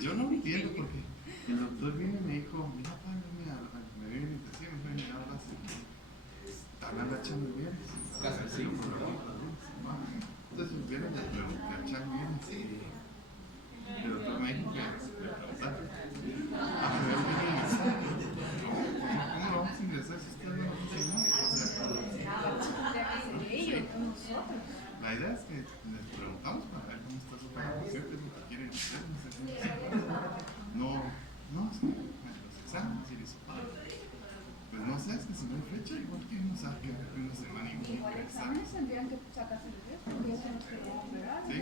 Yo no entiendo porque el doctor viene y me dijo, mira, padre, me viene intensivo, me viene a hablar así. Están agachando bien. Entonces viene de agachar bien. Sí. El doctor me dijo que le preguntara. Pero él viene y dice, ¿cómo lo vamos a ingresar si usted no lo funcionó? La idea es que les preguntamos para ver cómo está su preparación, qué es lo que quieren hacer. No, es que los exámenes y los pues no sé, es que si no hay fecha, igual que no sabe que una semana y un igual exámenes tendrían que sacarse el test, porque eso no se puede operar. Sí.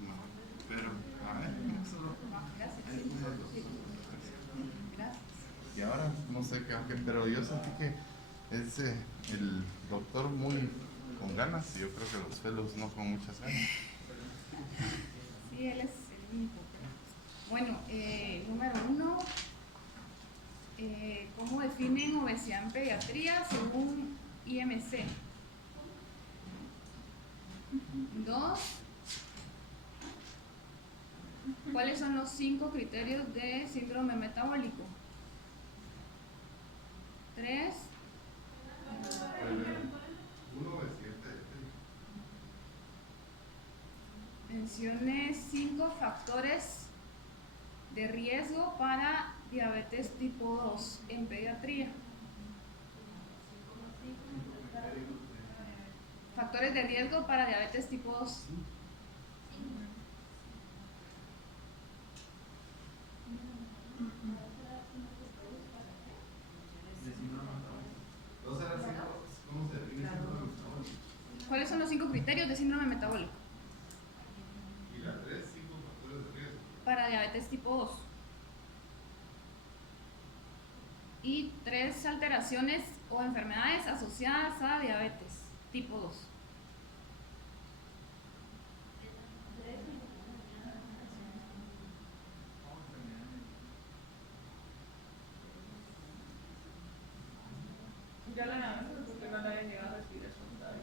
No, pero a ver, eso. Gracias. Y ahora no sé qué, pero yo sentí que es el doctor muy con ganas y yo creo que los fellows no con muchas ganas. Sí, él es el único. Bueno, número 1, ¿cómo definen obesidad en pediatría según IMC? 2, ¿cuáles son los 5 criterios de síndrome metabólico? 3, mencione 5 factores de riesgo para diabetes tipo 2 en pediatría. Factores de riesgo para diabetes tipo 2. ¿Cuáles son los 5 criterios de síndrome metabólico? Y la 3, 5 factores de riesgo. Para diabetes tipo 2. Y 3 alteraciones o enfermedades asociadas a diabetes tipo 2. Ya la nada, porque no la había llegado a respiración todavía.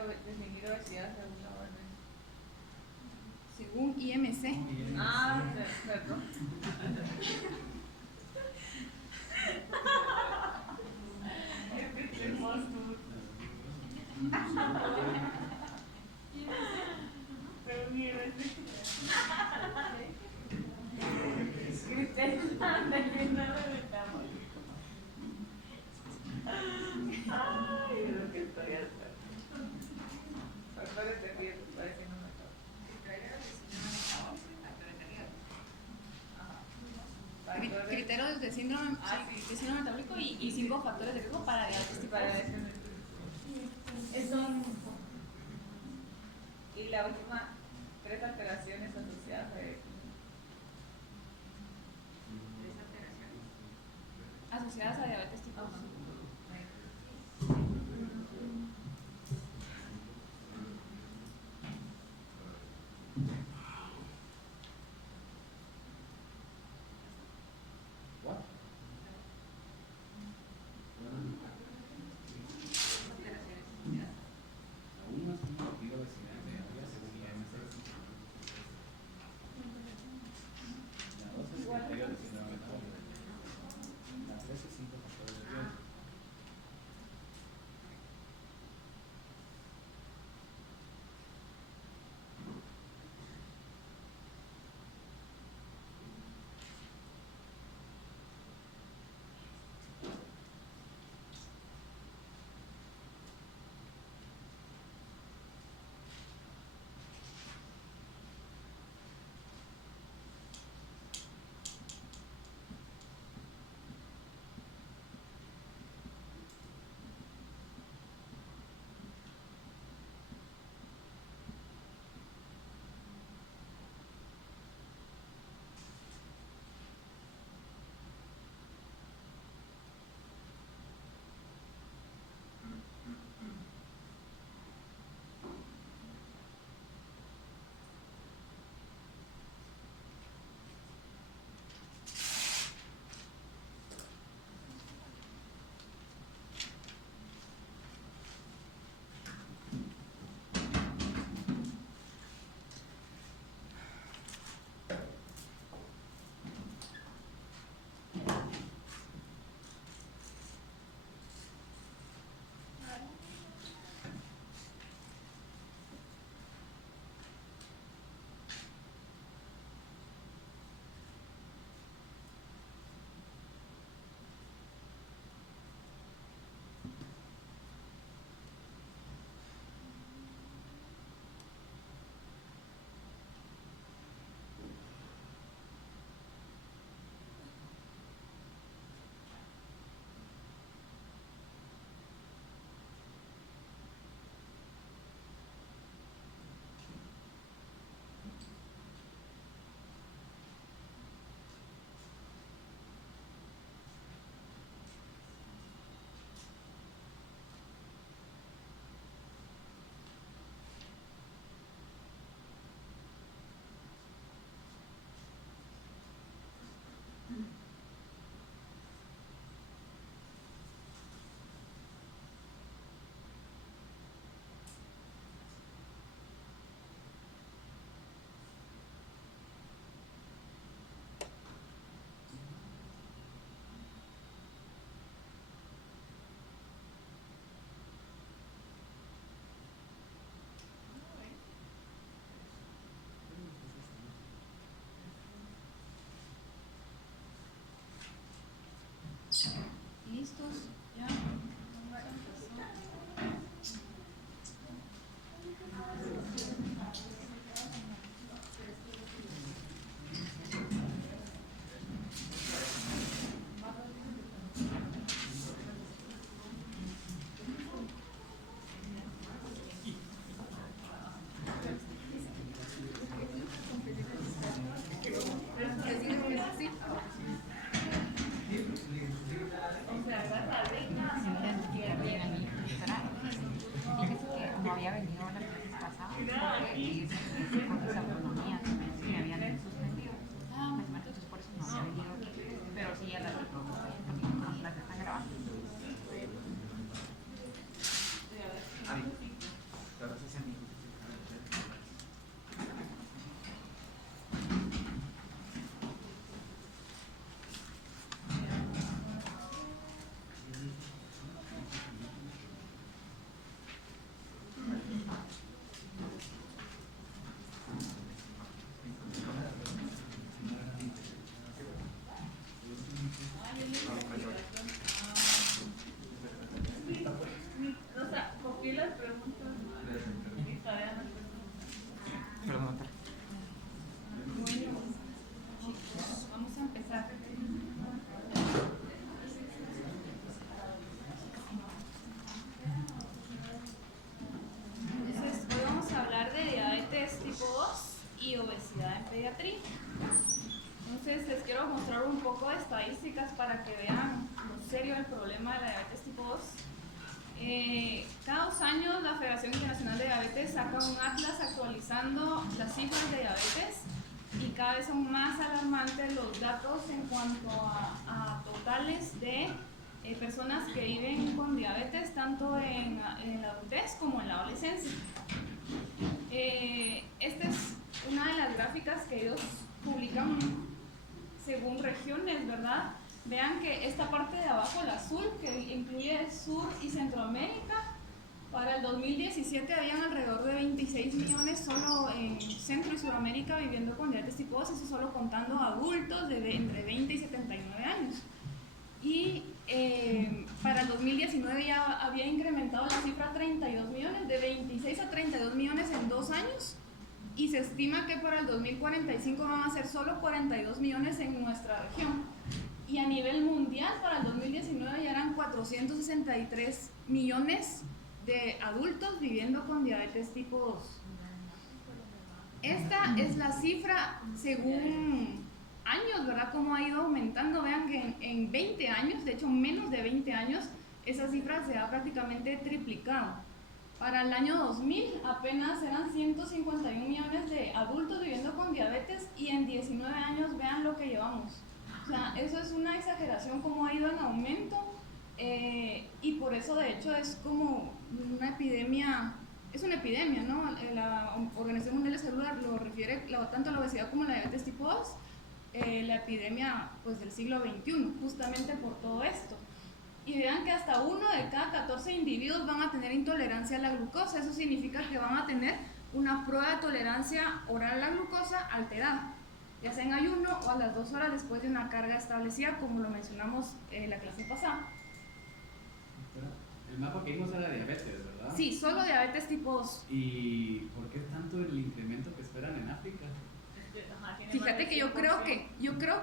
Definir obesidad según la OMS. Según IMC. Ah, perdón. Ay, lo que estoy haciendo. Factores de riesgo, parece no me toca. Criterios de síndrome, de síndrome metabólico y 5 factores de riesgo para diabetes tipo 2. Eso. Y la última, 3 alteraciones asociadas a diabetes. Asociadas a diabetes tipo 2. ¿Listos? ¿Ya? Sí. preguntar. Bueno, chicos, vamos a empezar. Entonces, hoy vamos a hablar de diabetes tipo 2 y obesidad en pediatría. Entonces, les quiero mostrar un poco de estadísticas para que vean lo serio del problema de la diabetes tipo 2. Cada 2 años la Federación Internacional de Diabetes saca un atlas actualizando las cifras de diabetes y cada vez son más alarmantes los datos en cuanto a totales de personas que viven con diabetes tanto en la adultez como en la adolescencia. Esta es una de las gráficas que ellos publican según regiones, ¿verdad? Vean que esta parte de abajo, el azul, que incluye Sur y Centroamérica, para el 2017 habían alrededor de 26 millones solo en Centro y Sudamérica viviendo con diabetes tipo 2, eso solo contando adultos de entre 20 y 79 años. Y para el 2019 ya había incrementado la cifra a 32 millones, de 26 a 32 millones en 2 años. Y se estima que para el 2045 van a ser solo 42 millones en nuestra región. Y a nivel mundial, para el 2019 ya eran 463 millones de adultos viviendo con diabetes tipo 2. Esta es la cifra según años, ¿verdad? Cómo ha ido aumentando. Vean que en 20 años, de hecho menos de 20 años, esa cifra se ha prácticamente triplicado. Para el año 2000 apenas eran 151 millones de adultos viviendo con diabetes y en 19 años vean lo que llevamos. O sea, eso es una exageración como ha ido en aumento y por eso de hecho es como una epidemia, es una epidemia, ¿no? La Organización Mundial de Salud lo refiere tanto a la obesidad como a la diabetes tipo 2, la epidemia pues, del siglo XXI, justamente por todo esto. Y vean que hasta 1 de cada 14 individuos van a tener intolerancia a la glucosa. Eso significa que van a tener una prueba de tolerancia oral a la glucosa alterada, ya sea en ayuno o a las 2 horas después de una carga establecida, como lo mencionamos en la clase pasada. El mapa que vimos era diabetes, ¿verdad? Sí, solo diabetes tipo 2. ¿Y por qué tanto el incremento que esperan en África? Fíjate que yo creo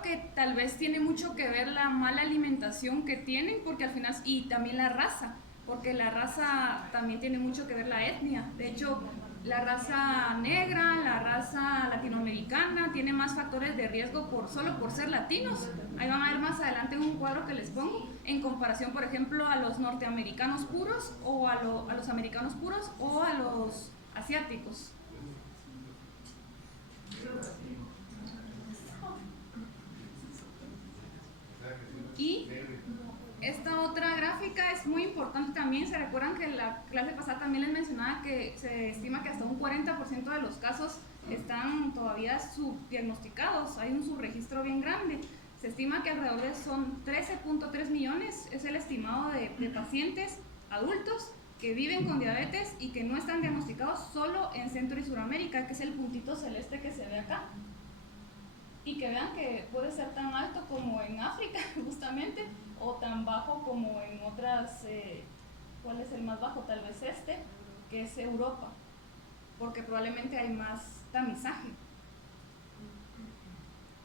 que tal vez tiene mucho que ver la mala alimentación que tienen, porque al final, y también la raza, porque la raza también tiene mucho que ver la etnia. De hecho, la raza negra, la raza latinoamericana tiene más factores de riesgo solo por ser latinos. Ahí van a ver más adelante en un cuadro que les pongo, en comparación, por ejemplo, a los norteamericanos puros, o a los americanos puros, o a los asiáticos. Y esta otra gráfica es muy importante también. Se recuerdan que en la clase pasada también les mencionaba que se estima que hasta un 40% de los casos están todavía subdiagnosticados. Hay un subregistro bien grande. Se estima que alrededor de son 13.3 millones, es el estimado de pacientes adultos que viven con diabetes y que no están diagnosticados solo en Centro y Sudamérica, que es el puntito celeste que se ve acá. Y que vean que puede ser tan alto como en África, justamente, o tan bajo como en otras, ¿cuál es el más bajo? Tal vez este, que es Europa, porque probablemente hay más tamizaje.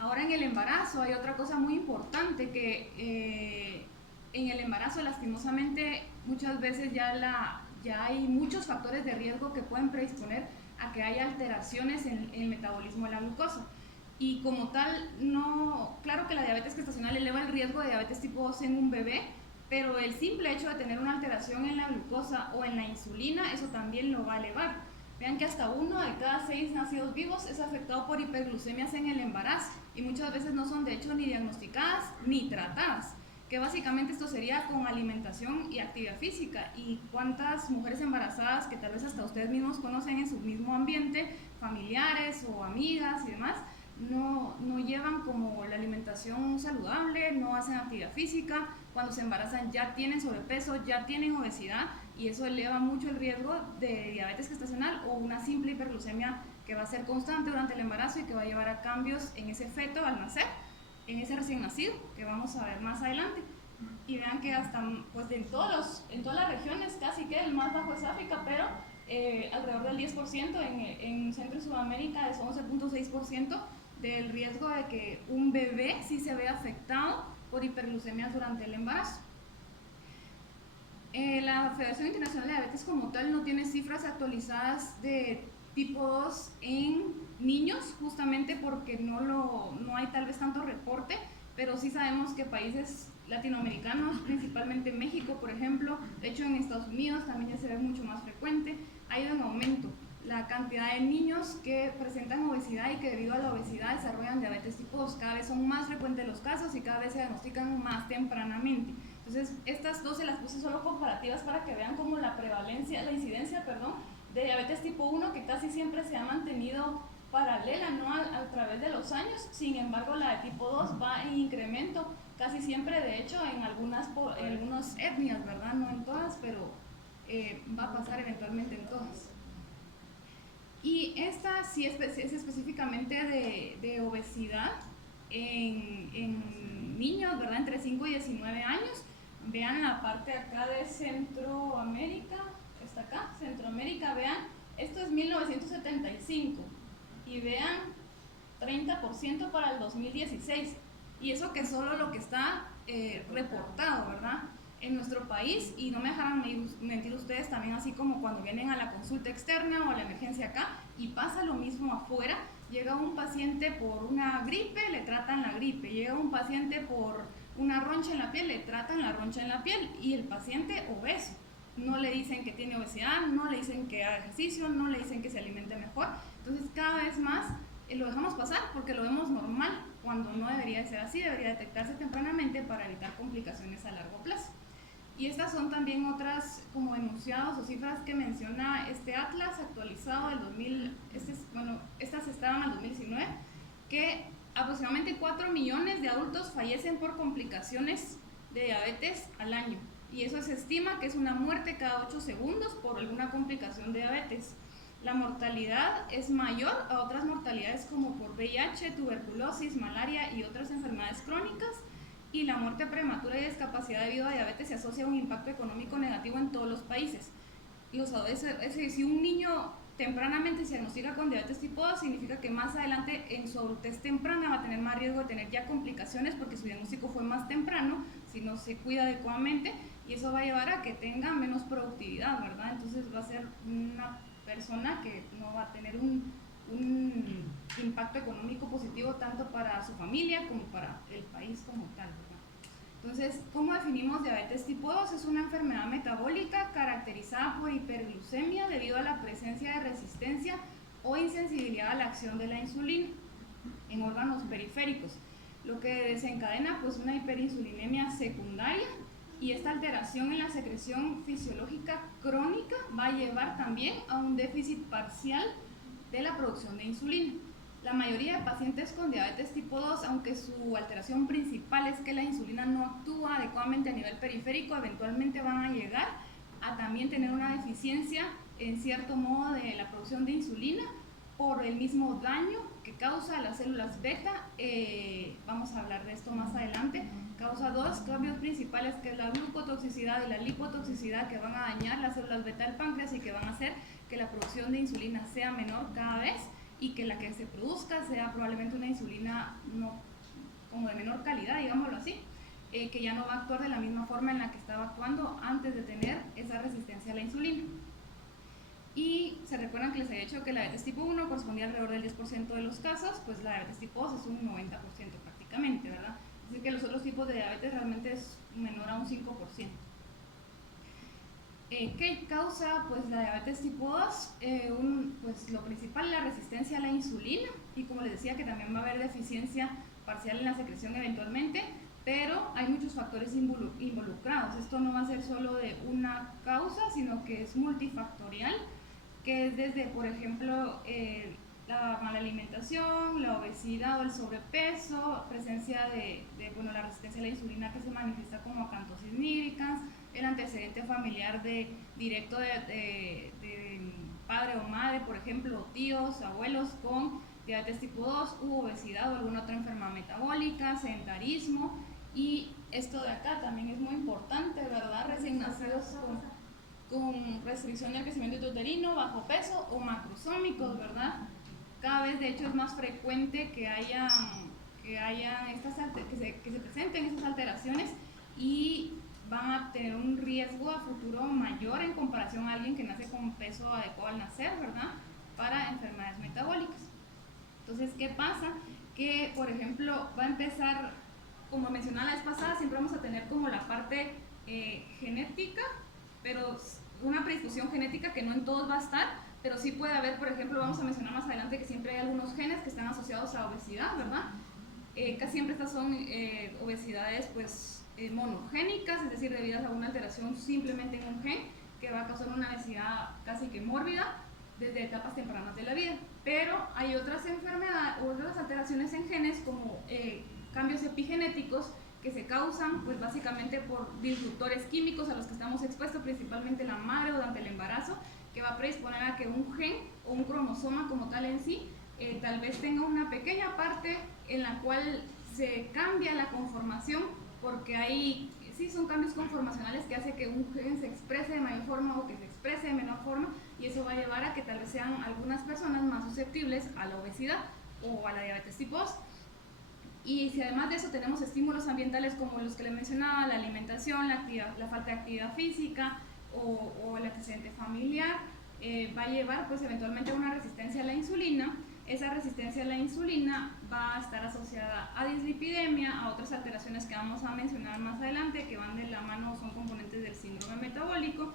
Ahora en el embarazo hay otra cosa muy importante, que en el embarazo lastimosamente muchas veces ya hay muchos factores de riesgo que pueden predisponer a que haya alteraciones en el metabolismo de la glucosa. Y como tal, claro que la diabetes gestacional eleva el riesgo de diabetes tipo 2 en un bebé, pero el simple hecho de tener una alteración en la glucosa o en la insulina, eso también lo va a elevar. Vean que hasta 1 de cada 6 nacidos vivos es afectado por hiperglucemias en el embarazo y muchas veces no son de hecho ni diagnosticadas ni tratadas, que básicamente esto sería con alimentación y actividad física. Y cuántas mujeres embarazadas que tal vez hasta ustedes mismos conocen en su mismo ambiente, familiares o amigas y demás, no llevan como la alimentación saludable, no hacen actividad física, cuando se embarazan ya tienen sobrepeso, ya tienen obesidad y eso eleva mucho el riesgo de diabetes gestacional o una simple hiperglucemia que va a ser constante durante el embarazo y que va a llevar a cambios en ese feto al nacer, en ese recién nacido, que vamos a ver más adelante. Y vean que hasta pues en todas las regiones casi que el más bajo es África, pero alrededor del 10%, en Centro y Sudamérica es 11.6% del riesgo de que un bebé sí se vea afectado por hiperglucemia durante el embarazo. La Federación Internacional de Diabetes como tal no tiene cifras actualizadas de tipo 2 en niños, justamente porque no hay tal vez tanto reporte, pero sí sabemos que países latinoamericanos, principalmente México, por ejemplo, de hecho en Estados Unidos también ya se ve mucho más frecuente, ha ido en aumento la cantidad de niños que presentan obesidad y que debido a la obesidad desarrollan diabetes tipo 2. Cada vez son más frecuentes los casos y cada vez se diagnostican más tempranamente. Entonces, estas dos se las puse solo comparativas para que vean como la incidencia, de diabetes tipo 1, que casi siempre se ha mantenido paralela, ¿no? a través de los años. Sin embargo, la de tipo 2 va en incremento casi siempre, de hecho, en algunas etnias, ¿verdad? No en todas, pero va a pasar eventualmente en todas. Y esta sí es específicamente de obesidad en niños, ¿verdad? Entre 5 y 19 años. Vean la parte acá de Centroamérica, está acá, Centroamérica, vean, esto es 1975 y vean 30% para el 2016. Y eso que es solo lo que está reportado, ¿verdad? En nuestro país, y no me dejarán mentir ustedes también, así como cuando vienen a la consulta externa o a la emergencia acá y pasa lo mismo afuera. Llega un paciente por una gripe, le tratan la gripe. Llega un paciente por una roncha en la piel, le tratan la roncha en la piel, y el paciente obeso. No le dicen que tiene obesidad, no le dicen que haga ejercicio, no le dicen que se alimente mejor. Entonces cada vez más lo dejamos pasar porque lo vemos normal, cuando no debería ser así. Debería detectarse tempranamente para evitar complicaciones a largo plazo. Y estas son también otras como enunciados o cifras que menciona este atlas actualizado del 2000, estas estaban al 2019, que aproximadamente 4 millones de adultos fallecen por complicaciones de diabetes al año. Y eso se estima que es una muerte cada 8 segundos por alguna complicación de diabetes. La mortalidad es mayor a otras mortalidades como por VIH, tuberculosis, malaria y otras enfermedades crónicas. Y la muerte prematura y discapacidad debido a diabetes se asocia a un impacto económico negativo en todos los países. Si un niño tempranamente se diagnostica con diabetes tipo 2, significa que más adelante en su adultez temprana va a tener más riesgo de tener ya complicaciones porque su diagnóstico fue más temprano, si no se cuida adecuadamente, y eso va a llevar a que tenga menos productividad, ¿verdad? Entonces va a ser una persona que no va a tener un impacto económico positivo tanto para su familia como para el país como tal, ¿verdad? Entonces, ¿cómo definimos diabetes tipo 2? Es una enfermedad metabólica caracterizada por hiperglucemia debido a la presencia de resistencia o insensibilidad a la acción de la insulina en órganos periféricos, lo que desencadena pues una hiperinsulinemia secundaria, y esta alteración en la secreción fisiológica crónica va a llevar también a un déficit parcial de la producción de insulina. La mayoría de pacientes con diabetes tipo 2, aunque su alteración principal es que la insulina no actúa adecuadamente a nivel periférico, eventualmente van a llegar a también tener una deficiencia en cierto modo de la producción de insulina por el mismo daño que causa a las células beta. Vamos a hablar de esto más adelante. Causa dos cambios principales, que es la glucotoxicidad y la lipotoxicidad, que van a dañar las células beta del páncreas y que van a hacer que la producción de insulina sea menor cada vez, y que la que se produzca sea probablemente una insulina como de menor calidad, digámoslo así, que ya no va a actuar de la misma forma en la que estaba actuando antes de tener esa resistencia a la insulina. Y se recuerdan que les había dicho que la diabetes tipo 1 correspondía alrededor del 10% de los casos, pues la diabetes tipo 2 es un 90% prácticamente, ¿verdad? Así que los otros tipos de diabetes realmente es menor a un 5%. ¿Qué causa pues la diabetes tipo 2? Pues lo principal, la resistencia a la insulina, y como les decía que también va a haber deficiencia parcial en la secreción eventualmente, pero hay muchos factores involucrados. Esto no va a ser solo de una causa, sino que es multifactorial, que es desde, por ejemplo, la mala alimentación, la obesidad o el sobrepeso, presencia de la resistencia a la insulina, que se manifiesta como acantosis nigricans, el antecedente familiar directo de padre o madre, por ejemplo, tíos, abuelos con diabetes tipo 2, u obesidad o alguna otra enfermedad metabólica, sedentarismo. Y esto de acá también es muy importante, ¿verdad? Recién nacidos con restricción del crecimiento intrauterino, bajo peso o macrosómicos, ¿verdad? Cada vez de hecho es más frecuente que se presenten esas alteraciones y van a tener un riesgo a futuro mayor en comparación a alguien que nace con peso adecuado al nacer, ¿verdad? Para enfermedades metabólicas. Entonces, ¿qué pasa? Que, por ejemplo, va a empezar, como mencionaba la vez pasada, siempre vamos a tener como la parte genética, pero una predisposición genética que no en todos va a estar, pero sí puede haber, por ejemplo, vamos a mencionar más adelante que siempre hay algunos genes que están asociados a obesidad, ¿verdad? Casi siempre estas son obesidades pues monogénicas, es decir, debidas a una alteración simplemente en un gen que va a causar una obesidad casi que mórbida desde etapas tempranas de la vida. Pero hay otras enfermedades, otras alteraciones en genes como cambios epigenéticos que se causan pues básicamente por disruptores químicos a los que estamos expuestos, principalmente la madre o durante el embarazo, que va a predisponer a que un gen o un cromosoma como tal en sí tal vez tenga una pequeña parte en la cual se cambia la conformación, porque sí son cambios conformacionales que hace que un gen se exprese de mayor forma o que se exprese de menor forma, y eso va a llevar a que tal vez sean algunas personas más susceptibles a la obesidad o a la diabetes tipo 2. Y si además de eso tenemos estímulos ambientales como los que les mencionaba, la alimentación, la falta de actividad física o el antecedente familiar, va a llevar pues eventualmente a una resistencia a la insulina. Esa resistencia a la insulina va a estar asociada a dislipidemia, a otras alteraciones que vamos a mencionar más adelante, que van de la mano, son componentes del síndrome metabólico,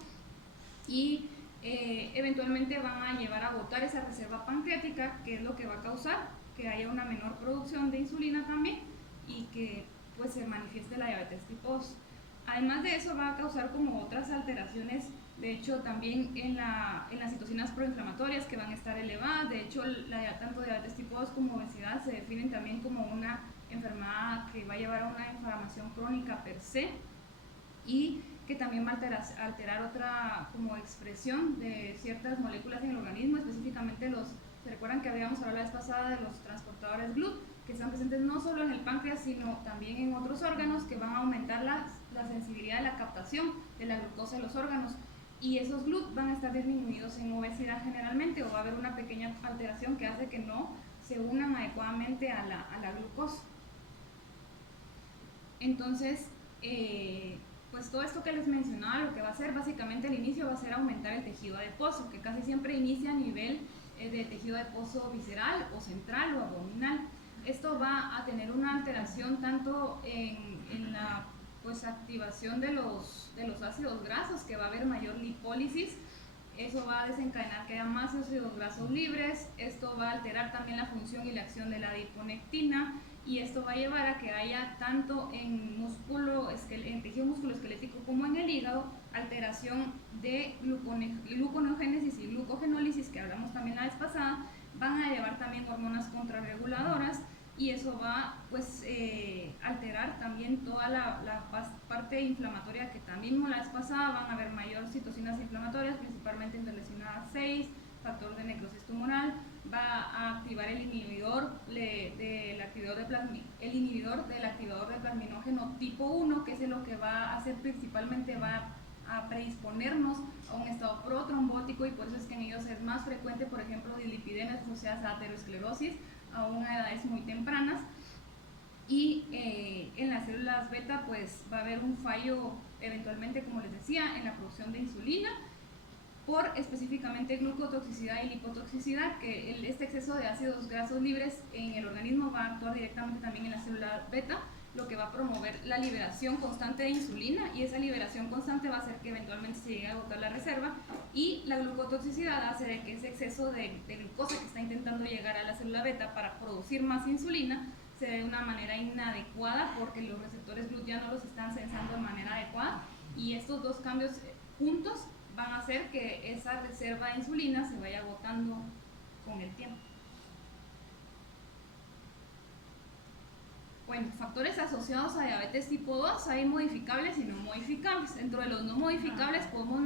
y eventualmente van a llevar a agotar esa reserva pancreática, que es lo que va a causar que haya una menor producción de insulina también y que pues se manifieste la diabetes tipo 2. Además de eso va a causar como otras alteraciones, de hecho también en las citocinas proinflamatorias que van a estar elevadas. De hecho tanto diabetes tipo 2 como obesidad se definen también como una enfermedad que va a llevar a una inflamación crónica per se, y que también va a alterar otra como expresión de ciertas moléculas en el organismo, específicamente ¿se recuerdan que habíamos hablado la vez pasada de los transportadores GLUT, que están presentes no solo en el páncreas, sino también en otros órganos, que van a aumentar la sensibilidad de la captación de la glucosa en los órganos? Y esos GLUT van a estar disminuidos en obesidad generalmente, o va a haber una pequeña alteración que hace que no se unan adecuadamente a la glucosa. Entonces, pues todo esto que les mencionaba, lo que va a hacer básicamente al inicio va a ser aumentar el tejido adiposo, que casi siempre inicia a nivel de tejido adiposo visceral o central o abdominal. Esto va a tener una alteración tanto en la pues, activación de los ácidos grasos, que va a haber mayor lipólisis. Eso va a desencadenar que haya más ácidos grasos libres. Esto va a alterar también la función y la acción de la adiponectina, y esto va a llevar a que haya tanto en tejido musculoesquelético como en el hígado alteración de gluconeogénesis y glucogenólisis, que hablamos también la vez pasada. Van a llevar también hormonas contrarreguladoras, y eso va pues alterar también toda la parte inflamatoria, que también la vez pasada van a haber mayor citocinas inflamatorias, principalmente interleucina 6, factor de necrosis tumoral. Va a activar el inhibidor del activador de plasminógeno tipo 1, que es lo que va a hacer principalmente, va a predisponernos a un estado protrombótico, y por eso es que en ellos es más frecuente, por ejemplo, dislipidemias asociadas a aterosclerosis a edades muy tempranas. Y en las células beta pues va a haber un fallo eventualmente, como les decía, en la producción de insulina, por específicamente glucotoxicidad y lipotoxicidad, que este exceso de ácidos grasos libres en el organismo va a actuar directamente también en la célula beta, lo que va a promover la liberación constante de insulina, y esa liberación constante va a hacer que eventualmente se llegue a agotar la reserva, y la glucotoxicidad hace de que ese exceso de glucosa que está intentando llegar a la célula beta para producir más insulina se dé de una manera inadecuada, porque los receptores GLUT ya no los están sensando de manera adecuada, y estos dos cambios juntos van a hacer que esa reserva de insulina se vaya agotando con el tiempo. Bueno, factores asociados a diabetes tipo 2, hay modificables y no modificables. Dentro de los no modificables podemos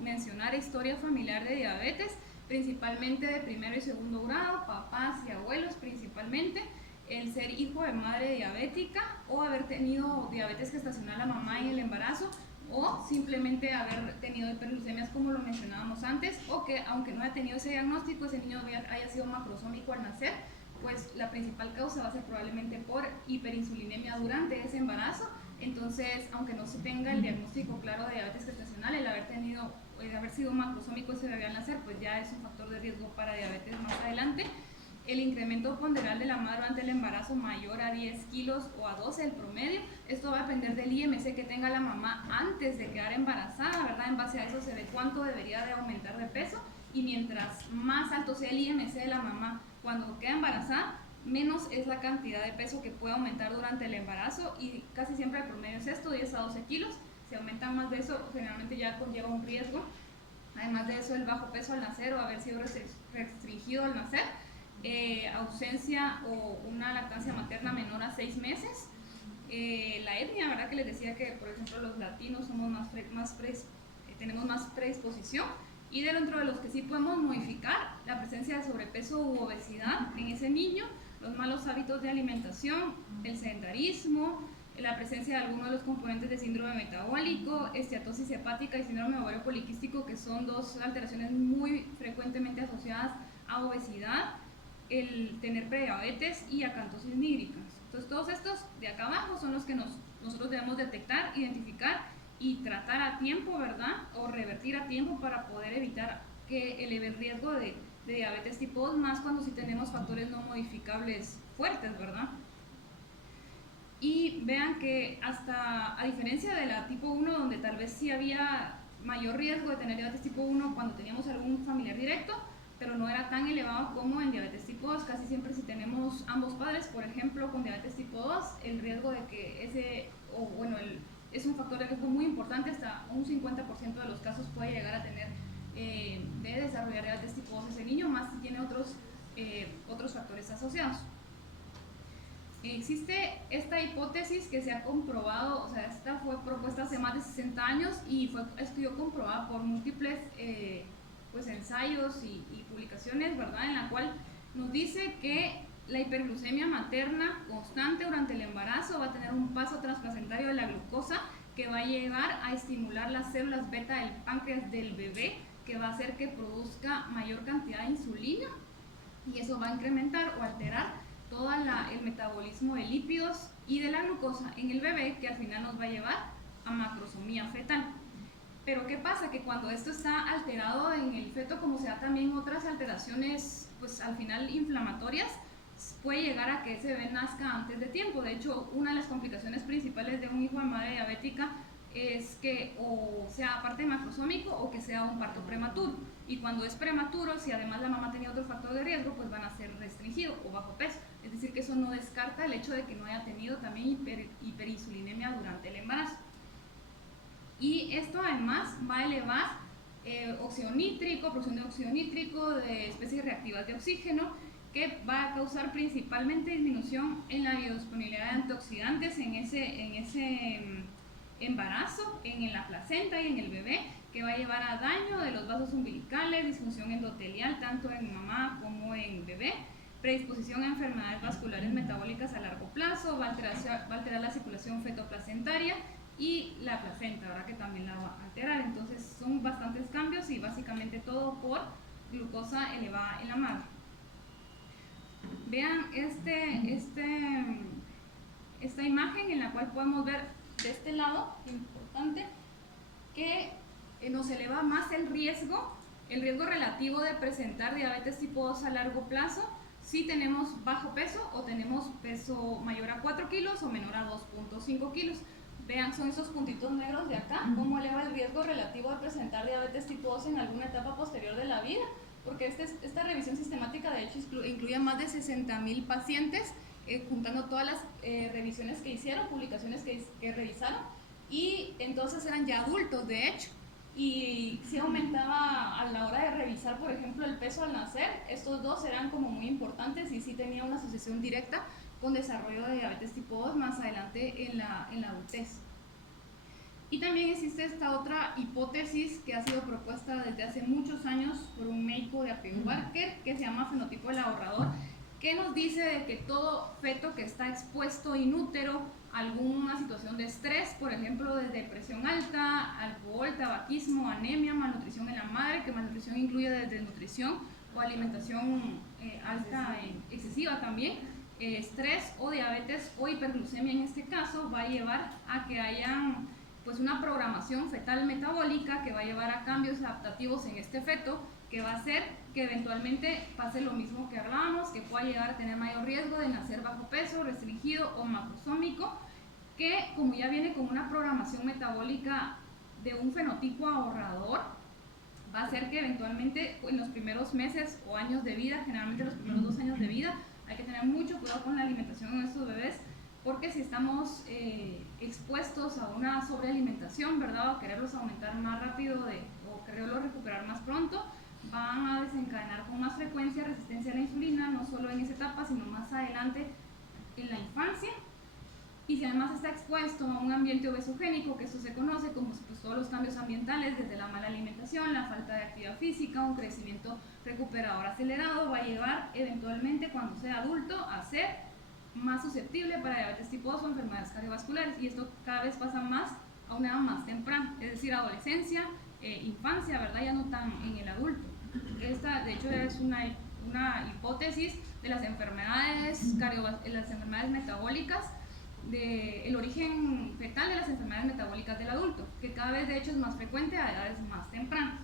mencionar historia familiar de diabetes, principalmente de primero y segundo grado, papás y abuelos principalmente, el ser hijo de madre diabética, o haber tenido diabetes gestacional a mamá en el embarazo, o simplemente haber tenido hiperglucemias como lo mencionábamos antes, o que aunque no haya tenido ese diagnóstico, ese niño haya sido macrosómico al nacer, pues la principal causa va a ser probablemente por hiperinsulinemia durante ese embarazo. Entonces, aunque no se tenga el diagnóstico claro de diabetes gestacional, el haber sido macrosómico ese bebé al nacer, pues ya es un factor de riesgo para diabetes más adelante. El incremento ponderal de la madre durante el embarazo mayor a 10 kilos o a 12 el promedio. Esto va a depender del IMC que tenga la mamá antes de quedar embarazada, ¿verdad? En base a eso se ve cuánto debería de aumentar de peso, y mientras más alto sea el IMC de la mamá cuando queda embarazada, menos es la cantidad de peso que puede aumentar durante el embarazo, y casi siempre el promedio es esto, 10 a 12 kilos. Si aumentan más de eso, generalmente ya conlleva un riesgo. Además de eso, el bajo peso al nacer o haber sido restringido al nacer, ausencia o una lactancia materna menor a 6 meses, la etnia, ¿verdad? Que les decía que, por ejemplo, los latinos somos tenemos más predisposición, y dentro de los que sí podemos modificar, la presencia de sobrepeso u obesidad en ese niño, los malos hábitos de alimentación, el sedentarismo, la presencia de algunos de los componentes de síndrome metabólico, esteatosis hepática y síndrome ovario poliquístico, que son dos alteraciones muy frecuentemente asociadas a obesidad, el tener prediabetes y acantosis nígrica. Entonces, todos estos de acá abajo son los que nosotros debemos detectar, identificar y tratar a tiempo, ¿verdad? O revertir a tiempo para poder evitar que eleve el riesgo de diabetes tipo 2, más cuando sí tenemos factores no modificables fuertes, ¿verdad? Y vean que hasta, a diferencia de la tipo 1, donde tal vez sí había mayor riesgo de tener diabetes tipo 1 cuando teníamos algún familiar directo, pero no era tan elevado como en diabetes tipo 2. Casi siempre si tenemos ambos padres, por ejemplo, con diabetes tipo 2, el riesgo de que es un factor de riesgo muy importante, hasta un 50% de los casos puede llegar a tener de desarrollar diabetes tipo 2 ese niño, más si tiene otros factores asociados. Existe esta hipótesis que se ha comprobado, o sea, esta fue propuesta hace más de 60 años y fue estudio comprobada por múltiples ensayos y publicaciones, ¿verdad? En la cual nos dice que la hiperglucemia materna constante durante el embarazo va a tener un paso transplacentario de la glucosa que va a llevar a estimular las células beta del páncreas del bebé, que va a hacer que produzca mayor cantidad de insulina, y eso va a incrementar o alterar todo el metabolismo de lípidos y de la glucosa en el bebé, que al final nos va a llevar a macrosomía fetal. Pero ¿qué pasa? Que cuando esto está alterado en el feto, como se da también otras alteraciones, pues al final inflamatorias, puede llegar a que ese bebé nazca antes de tiempo. De hecho, una de las complicaciones principales de un hijo de madre diabética es que o sea aparte macrosómico o que sea un parto prematuro. Y cuando es prematuro, si además la mamá tenía otro factor de riesgo, pues van a ser restringidos o bajo peso. Es decir, que eso no descarta el hecho de que no haya tenido también hiperinsulinemia durante el embarazo. Y esto además va a elevar óxido nítrico, producción de óxido nítrico, de especies reactivas de oxígeno, que va a causar principalmente disminución en la biodisponibilidad de antioxidantes en ese embarazo, en la placenta y en el bebé, que va a llevar a daño de los vasos umbilicales, disfunción endotelial tanto en mamá como en bebé, predisposición a enfermedades vasculares metabólicas a largo plazo, va a alterar la circulación fetoplacentaria y la placenta, ¿verdad? Que también la va a alterar. Entonces son bastantes cambios y básicamente todo por glucosa elevada en la madre. Vean esta imagen en la cual podemos ver de este lado, importante, que nos eleva más el riesgo relativo de presentar diabetes tipo 2 a largo plazo si tenemos bajo peso o tenemos peso mayor a 4 kilos o menor a 2.5 kilos. Vean, son esos puntitos negros de acá, cómo eleva el riesgo relativo de presentar diabetes tipo 2 en alguna etapa posterior de la vida, porque esta revisión sistemática de hecho incluye más de 60,000 pacientes, juntando todas las revisiones que hicieron, publicaciones que revisaron, y entonces eran ya adultos de hecho, y sí aumentaba a la hora de revisar, por ejemplo, el peso al nacer. Estos dos eran como muy importantes y sí tenía una asociación directa con desarrollo de diabetes tipo 2 más adelante en la adultez. Y también existe esta otra hipótesis que ha sido propuesta desde hace muchos años por un médico de apellido Barker, que se llama fenotipo del ahorrador, ¿Qué nos dice de que todo feto que está expuesto in útero a alguna situación de estrés, por ejemplo, desde presión alta, alcohol, tabaquismo, anemia, malnutrición en la madre, que malnutrición incluye desde desnutrición o alimentación alta excesiva también, estrés o diabetes o hiperglucemia en este caso, va a llevar a que haya pues una programación fetal metabólica que va a llevar a cambios adaptativos en este feto, que va a hacer que eventualmente pase lo mismo que hablábamos, que pueda llegar a tener mayor riesgo de nacer bajo peso, restringido o macrosómico, que como ya viene con una programación metabólica de un fenotipo ahorrador, va a hacer que eventualmente en los primeros meses o años de vida, generalmente los primeros 2 años de vida, hay que tener mucho cuidado con la alimentación de estos bebés, porque si estamos expuestos a una sobrealimentación, ¿verdad? O quererlos aumentar más rápido o quererlos recuperar más pronto, van a desencadenar con más frecuencia resistencia a la insulina, no solo en esa etapa, sino más adelante en la infancia. Y si además está expuesto a un ambiente obesogénico, que eso se conoce como pues, todos los cambios ambientales, desde la mala alimentación, la falta de actividad física, un crecimiento recuperador acelerado, va a llevar eventualmente cuando sea adulto a ser más susceptible para diabetes tipo 2 o enfermedades cardiovasculares, y esto cada vez pasa más a una edad más temprana, es decir, adolescencia, infancia, ¿verdad? Ya no tan en el adulto. Esta de hecho es una hipótesis de las enfermedades las enfermedades metabólicas, del origen fetal de las enfermedades metabólicas del adulto, que cada vez de hecho es más frecuente a edades más tempranas.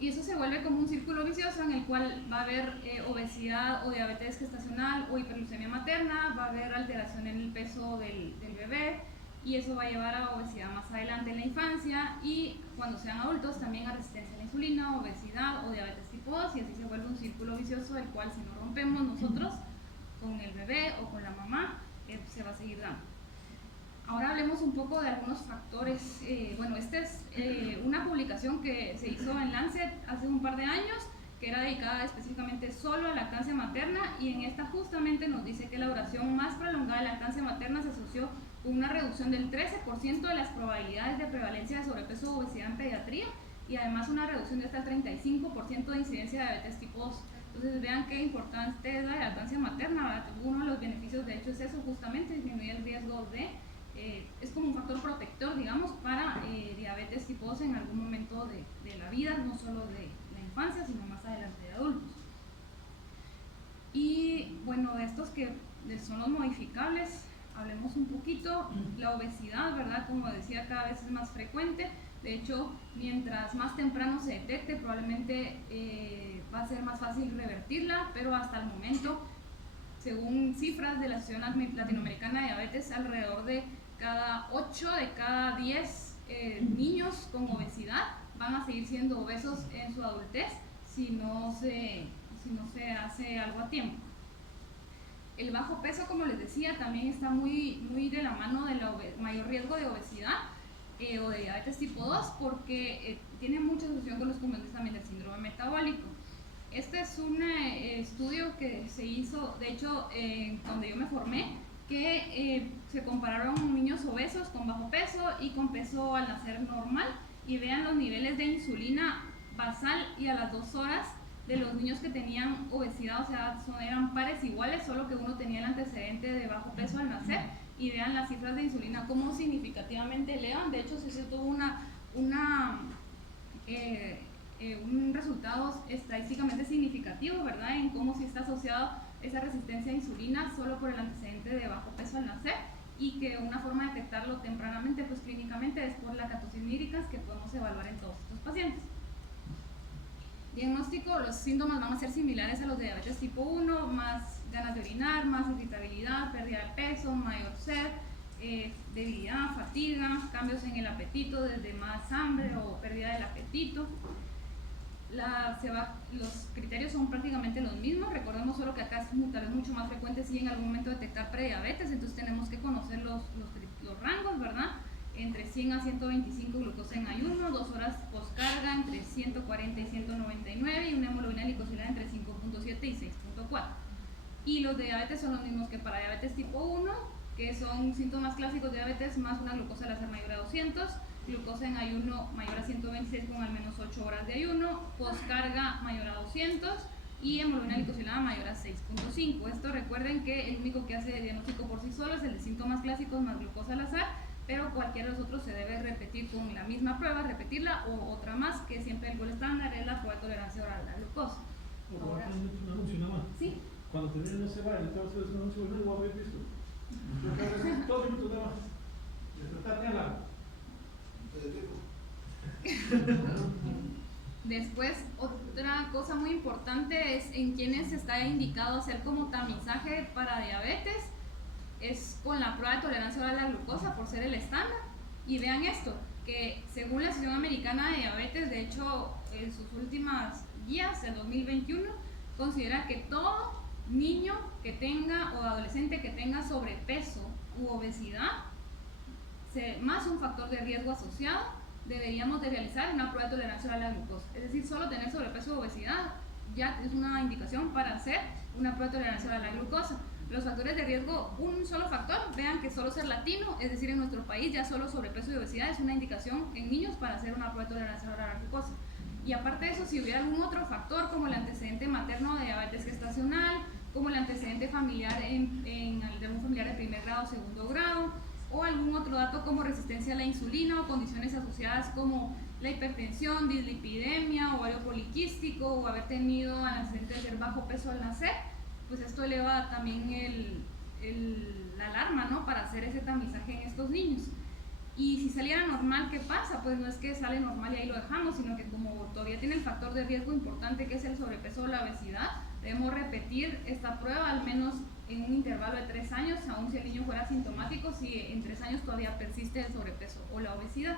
Y eso se vuelve como un círculo vicioso en el cual va a haber obesidad o diabetes gestacional o hiperglucemia materna, va a haber alteración en el peso del bebé, y eso va a llevar a obesidad más adelante en la infancia, y cuando sean adultos también a resistencia a la insulina, obesidad o diabetes tipo 2, y así se vuelve un círculo vicioso del cual si no rompemos nosotros con el bebé o con la mamá, se va a seguir dando. Ahora hablemos un poco de algunos factores. Bueno, esta es una publicación que se hizo en Lancet hace un par de años, que era dedicada específicamente solo a lactancia materna, y en esta justamente nos dice que la duración más prolongada de lactancia materna se asoció con una reducción del 13% de las probabilidades de prevalencia de sobrepeso o obesidad en pediatría, y además una reducción de hasta el 35% de incidencia de diabetes tipo 2. Entonces vean qué importante es la lactancia materna, ¿verdad? Uno de los beneficios de hecho es eso, justamente disminuir el riesgo de, es como un factor protector, digamos, para diabetes tipo 2 en algún momento de la vida, no solo de la infancia, sino más adelante de adultos. Y bueno, de estos que son los modificables, hablemos un poquito. La obesidad, ¿verdad? Como decía, cada vez es más frecuente. De hecho, mientras más temprano se detecte, probablemente va a ser más fácil revertirla, pero hasta el momento, según cifras de la Asociación Latinoamericana de Diabetes, alrededor de cada 8 de cada 10 niños con obesidad van a seguir siendo obesos en su adultez si no se hace algo a tiempo. El bajo peso, como les decía, también está muy de la mano del mayor riesgo de obesidad o de diabetes tipo 2, porque tiene mucha asociación con los componentes también del síndrome metabólico. Este es un estudio que se hizo, de hecho, donde yo me formé, que se compararon niños obesos con bajo peso y con peso al nacer normal, y vean los niveles de insulina basal y a las 2 horas de los niños que tenían obesidad, o sea, eran pares iguales, solo que uno tenía el antecedente de bajo peso al nacer, y vean las cifras de insulina cómo significativamente elevan. De hecho, se tuvo un resultado estadísticamente significativo, ¿verdad?, en cómo sí está asociado esa resistencia a insulina solo por el antecedente de bajo peso al nacer, y que una forma de detectarlo tempranamente, pues clínicamente, es por la catocinídricas que podemos evaluar en todos estos pacientes. Diagnóstico: los síntomas van a ser similares a los de diabetes tipo 1, más ganas de orinar, más irritabilidad, pérdida de peso, mayor sed, debilidad, fatiga, cambios en el apetito, desde más hambre o pérdida del apetito. Los criterios son prácticamente los mismos. Recordemos solo que acá es tal vez mucho más frecuente en algún momento detectar prediabetes, entonces tenemos que conocer los rangos, ¿verdad? Entre 100 a 125 glucosa en ayuno, 2 horas poscarga entre 140 y 199, y una hemoglobina glicosilada entre 5.7 y 6.4. Y los de diabetes son los mismos que para diabetes tipo 1, que son síntomas clásicos de diabetes, más una glucosa al azar mayor a 200, glucosa en ayuno mayor a 126 con al menos 8 horas de ayuno, poscarga mayor a 200, y hemoglobina glicosilada mayor a 6.5. Esto recuerden que el único que hace el diagnóstico por sí solo es el de síntomas clásicos más glucosa al azar, pero cualquiera de los otros se debe repetir con la misma prueba, repetirla o otra más, que siempre el gol estándar es la prueba de tolerancia oral a la glucosa. Ahora, un anuncio nada más. Sí. Cuando te no se vaya, no te vas a hacer un anuncio, no lo habéis visto. Todo minutos nada más. Despertar de alarma. Después, otra cosa muy importante es en quienes está indicado hacer como tamizaje para diabetes, es con la prueba de tolerancia oral a la glucosa por ser el estándar. Y vean esto, que según la Asociación Americana de Diabetes, de hecho en sus últimas guías del 2021, considera que todo niño que tenga o adolescente que tenga sobrepeso u obesidad, más un factor de riesgo asociado, deberíamos de realizar una prueba de tolerancia oral a la glucosa. Es decir, solo tener sobrepeso o obesidad ya es una indicación para hacer una prueba de tolerancia oral a la glucosa. Los factores de riesgo, un solo factor, vean que solo ser latino, es decir, en nuestro país ya solo sobrepeso y obesidad es una indicación en niños para hacer una prueba de tolerancia oral a la glucosa. Y aparte de eso, si hubiera algún otro factor como el antecedente materno de diabetes gestacional, como el antecedente familiar de un familiar de primer grado o segundo grado, o algún otro dato como resistencia a la insulina o condiciones asociadas como la hipertensión, dislipidemia, ovario poliquístico o haber tenido antecedente de ser bajo peso al nacer, pues esto eleva también la alarma, ¿no?, para hacer ese tamizaje en estos niños. Y si saliera normal, ¿qué pasa? Pues no es que sale normal y ahí lo dejamos, sino que como todavía tiene el factor de riesgo importante que es el sobrepeso o la obesidad, debemos repetir esta prueba al menos en un intervalo de 3 años, aun si el niño fuera asintomático, si en 3 años todavía persiste el sobrepeso o la obesidad.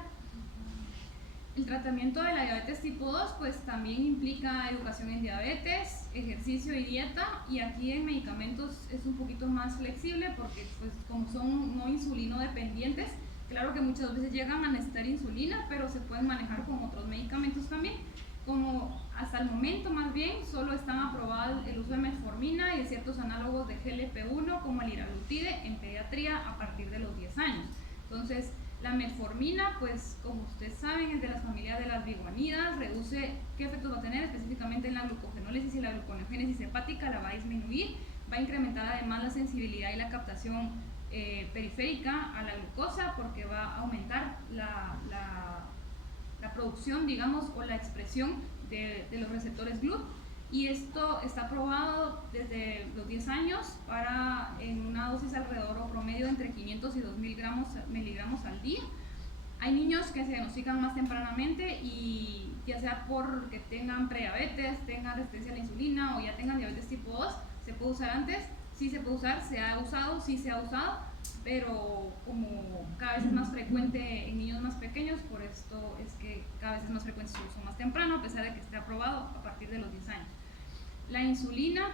El tratamiento de la diabetes tipo 2 pues también implica educación en diabetes, ejercicio y dieta, y aquí en medicamentos es un poquito más flexible porque pues como son no insulino dependientes, claro que muchas veces llegan a necesitar insulina, pero se pueden manejar con otros medicamentos también. Como hasta el momento más bien solo están aprobados el uso de metformina y de ciertos análogos de GLP-1 como el liraglutide en pediatría a partir de los 10 años. Entonces, la metformina, pues como ustedes saben, es de las familias de las biguanidas, reduce, ¿qué efectos va a tener? Específicamente en la glucogenólisis y la gluconeogénesis hepática, la va a disminuir, va a incrementar además la sensibilidad y la captación periférica a la glucosa porque va a aumentar la producción, digamos, o la expresión de los receptores GLUT, y esto está aprobado desde los 10 años en una dosis alrededor o promedio entre 500 y 2000 miligramos al día. Hay niños que se diagnostican más tempranamente y ya sea porque tengan prediabetes, tengan resistencia a la insulina o ya tengan diabetes tipo 2, se puede usar antes, sí se puede usar, sí se ha usado, pero como cada vez es más frecuente en niños más pequeños, por esto es que cada vez es más frecuente su uso más temprano, a pesar de que esté aprobado a partir de los 10 años. La insulina,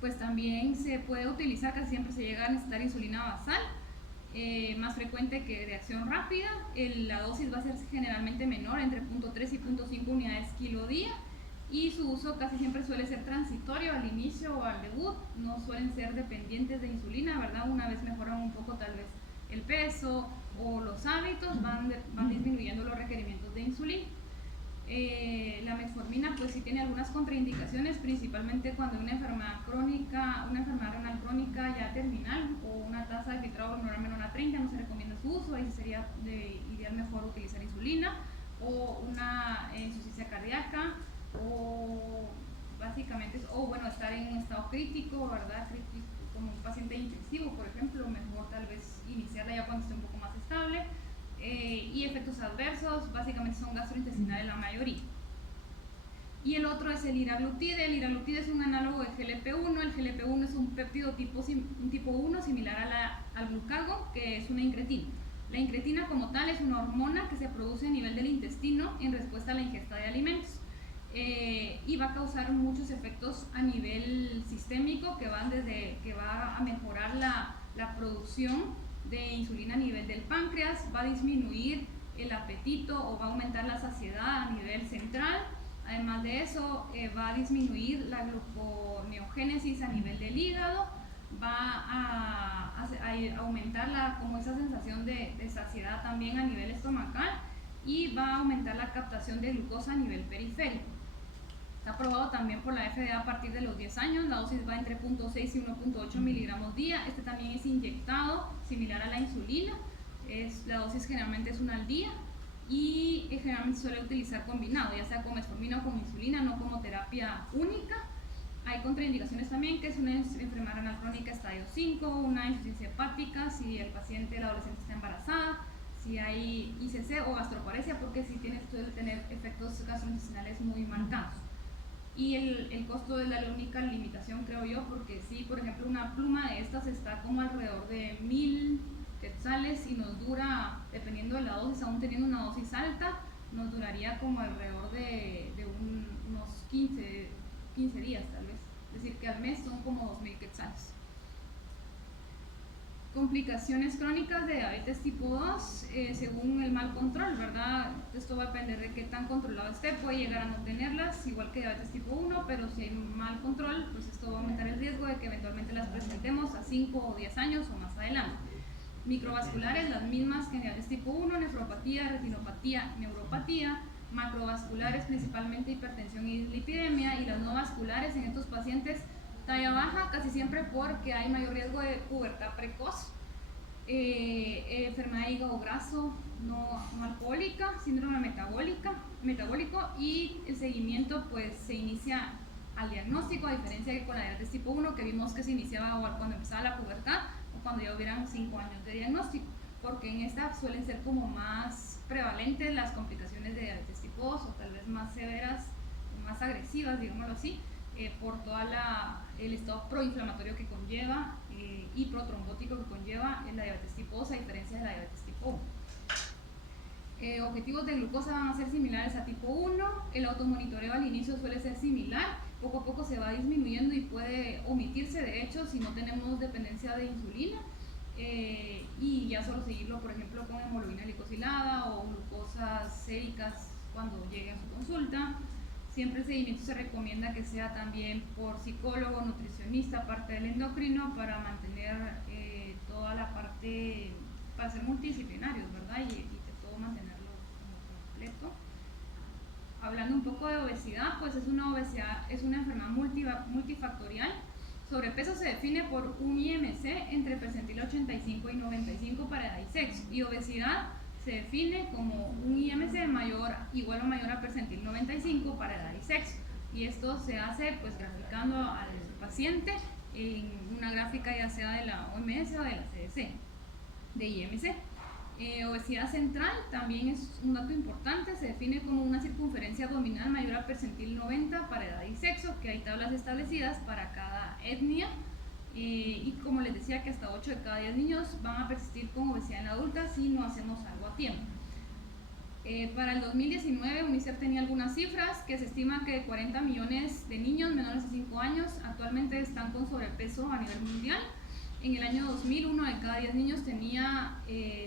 pues también se puede utilizar, casi siempre se llega a necesitar insulina basal, más frecuente que de acción rápida. La dosis va a ser generalmente menor, entre 0.3 y 0.5 unidades kilo día, y su uso casi siempre suele ser transitorio al inicio o al debut, no suelen ser dependientes de insulina, ¿verdad? Una vez mejoran un poco tal vez el peso o los hábitos, van disminuyendo los requerimientos de insulina. La metformina pues sí tiene algunas contraindicaciones, principalmente cuando hay una enfermedad renal crónica ya terminal o una tasa de filtrado glomerular menor a 30, no se recomienda su uso, ahí sería ideal mejor utilizar insulina, o una insuficiencia cardíaca, o básicamente, estar en un estado crítico, ¿verdad? Como un paciente intensivo, por ejemplo, mejor tal vez iniciarla ya cuando esté un poco más estable. Y efectos adversos, básicamente son gastrointestinales la mayoría. Y el otro es el liraglutide. El liraglutide es un análogo de GLP-1. El GLP-1 es un péptido tipo 1 similar al glucagón, que es una incretina. La incretina como tal es una hormona que se produce a nivel del intestino en respuesta a la ingesta de alimentos. Y va a causar muchos efectos a nivel sistémico que va a mejorar la producción de insulina a nivel del páncreas, va a disminuir el apetito o va a aumentar la saciedad a nivel central. Además de eso, va a disminuir la gluconeogénesis a nivel del hígado, va a aumentar como esa sensación de saciedad también a nivel estomacal, y va a aumentar la captación de glucosa a nivel periférico. Está aprobado también por la FDA a partir de los 10 años. La dosis va entre 0.6 y 1.8 miligramos día. Este también es inyectado, similar a la insulina. La dosis generalmente es una al día y generalmente suele utilizar combinado, ya sea con metformina o con insulina, no como terapia única. Hay contraindicaciones también, que es una enfermedad renal crónica estadio 5, una insuficiencia hepática, si el paciente, el adolescente está embarazada, si hay ICC o gastroparesia, porque si suele tener efectos gastrointestinales muy marcados. Y el costo es la única limitación, creo yo, porque si, por ejemplo, una pluma de estas está como alrededor de 1000 quetzales y nos dura, dependiendo de la dosis, aún teniendo una dosis alta, nos duraría como alrededor de unos 15 días tal vez. Es decir, que al mes son como 2000 quetzales. Complicaciones crónicas de diabetes tipo 2, según el mal control, ¿verdad? Esto va a depender de qué tan controlado esté, puede llegar a no tenerlas, igual que diabetes tipo 1, pero si hay mal control, pues esto va a aumentar el riesgo de que eventualmente las presentemos a 5 o 10 años o más adelante. Microvasculares, las mismas que en diabetes tipo 1, nefropatía, retinopatía, neuropatía, macrovasculares, principalmente hipertensión y lipidemia, y las no vasculares en estos pacientes talla baja, casi siempre porque hay mayor riesgo de pubertad precoz, enfermedad de hígado graso no alcohólica, síndrome metabólico, y el seguimiento pues se inicia al diagnóstico, a diferencia que con la diabetes tipo 1 que vimos que se iniciaba cuando empezaba la pubertad o cuando ya hubieran 5 años de diagnóstico, porque en esta suelen ser como más prevalentes las complicaciones de diabetes tipo 2 o tal vez más severas o más agresivas, digámoslo así, por todo el estado proinflamatorio que conlleva y protrombótico que conlleva en la diabetes tipo 2 a diferencia de la diabetes tipo 1. Objetivos de glucosa van a ser similares a tipo 1, el automonitoreo al inicio suele ser similar, poco a poco se va disminuyendo y puede omitirse de hecho si no tenemos dependencia de insulina, y ya solo seguirlo por ejemplo con hemoglobina glicosilada o glucosas séricas cuando llegue a su consulta. Siempre el seguimiento se recomienda que sea también por psicólogo, nutricionista, parte del endocrino, para mantener toda la parte, para ser multidisciplinarios, ¿verdad? Y de todo mantenerlo como completo. Hablando un poco de obesidad, pues es una enfermedad multifactorial. Sobrepeso se define por un IMC entre percentil 85 y 95 para edad y sexo, y obesidad se define como un IMC igual o mayor a percentil 95 para edad y sexo, y esto se hace pues graficando al paciente en una gráfica ya sea de la OMS o de la CDC de IMC. Obesidad central también es un dato importante, se define como una circunferencia abdominal mayor a percentil 90 para edad y sexo, que hay tablas establecidas para cada etnia. Y como les decía que hasta 8 de cada 10 niños van a persistir con obesidad en la adulta si no hacemos algo a tiempo. Para el 2019 UNICEF tenía algunas cifras que se estima que 40 millones de niños menores de 5 años actualmente están con sobrepeso a nivel mundial. En el año 2000 1 de cada 10 niños tenía